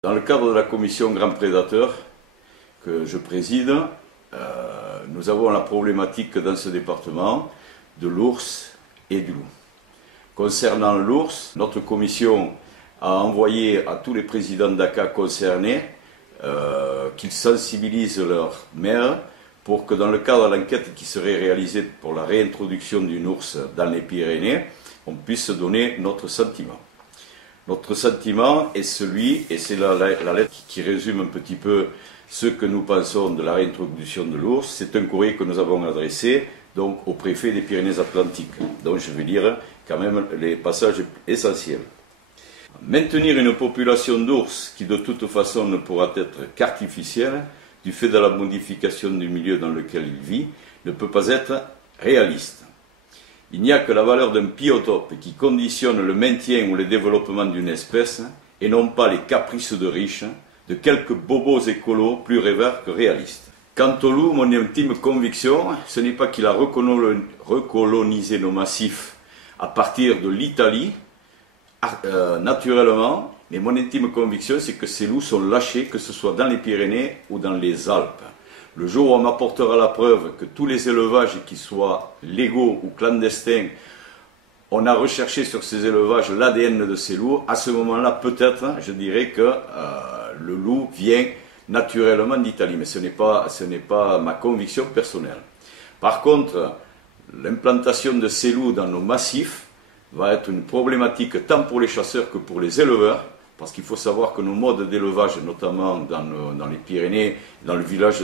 Dans le cadre de la commission Grands Prédateurs que je préside, nous avons la problématique dans ce département de l'ours et du loup. Concernant l'ours, notre commission a envoyé à tous les présidents d'ACA concernés qu'ils sensibilisent leurs maires pour que dans le cadre de l'enquête qui serait réalisée pour la réintroduction d'une ours dans les Pyrénées, on puisse donner notre sentiment. Notre sentiment est celui, et c'est la lettre qui résume un petit peu ce que nous pensons de la réintroduction de l'ours. C'est un courrier que nous avons adressé donc, au préfet des Pyrénées-Atlantiques. Donc je vais lire quand même les passages essentiels. Maintenir une population d'ours qui de toute façon ne pourra être qu'artificielle, du fait de la modification du milieu dans lequel il vit, ne peut pas être réaliste. Il n'y a que la valeur d'un biotope qui conditionne le maintien ou le développement d'une espèce, et non pas les caprices de riches, de quelques bobos écolos plus rêveurs que réalistes. Quant au loup, mon intime conviction, ce n'est pas qu'il a recolonisé nos massifs à partir de l'Italie, naturellement, mais mon intime conviction, c'est que ces loups sont lâchés, que ce soit dans les Pyrénées ou dans les Alpes. Le jour où on m'apportera la preuve que tous les élevages, qu'ils soient légaux ou clandestins, on a recherché sur ces élevages l'ADN de ces loups, à ce moment-là, peut-être, je dirais que le loup vient naturellement d'Italie, mais ce n'est pas ma conviction personnelle. Par contre, l'implantation de ces loups dans nos massifs va être une problématique tant pour les chasseurs que pour les éleveurs, parce qu'il faut savoir que nos modes d'élevage, notamment dans les Pyrénées, dans le village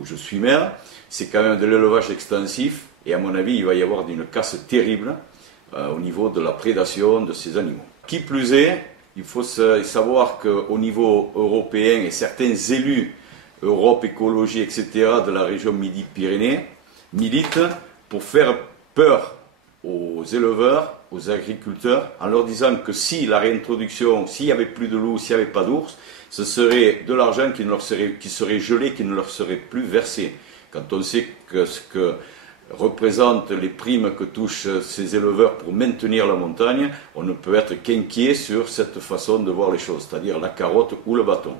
où je suis maire, c'est quand même de l'élevage extensif, et à mon avis, il va y avoir une casse terrible au niveau de la prédation de ces animaux. Qui plus est, il faut savoir qu'au niveau européen, et certains élus, Europe Écologie, etc., de la région Midi-Pyrénées, militent pour faire peur aux éleveurs, aux agriculteurs, en leur disant que si la réintroduction, s'il n'y avait plus de loups, s'il n'y avait pas d'ours, ce serait de l'argent qui serait gelé, qui ne leur serait plus versé. Quand on sait que ce que représentent les primes que touchent ces éleveurs pour maintenir la montagne, on ne peut être qu'inquiet sur cette façon de voir les choses, c'est-à-dire la carotte ou le bâton.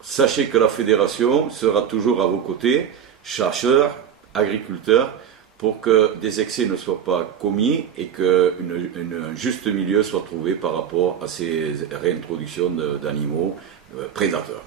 Sachez que la fédération sera toujours à vos côtés, chasseurs, agriculteurs, pour que des excès ne soient pas commis et qu'un juste milieu soit trouvé par rapport à ces réintroductions d'animaux prédateurs.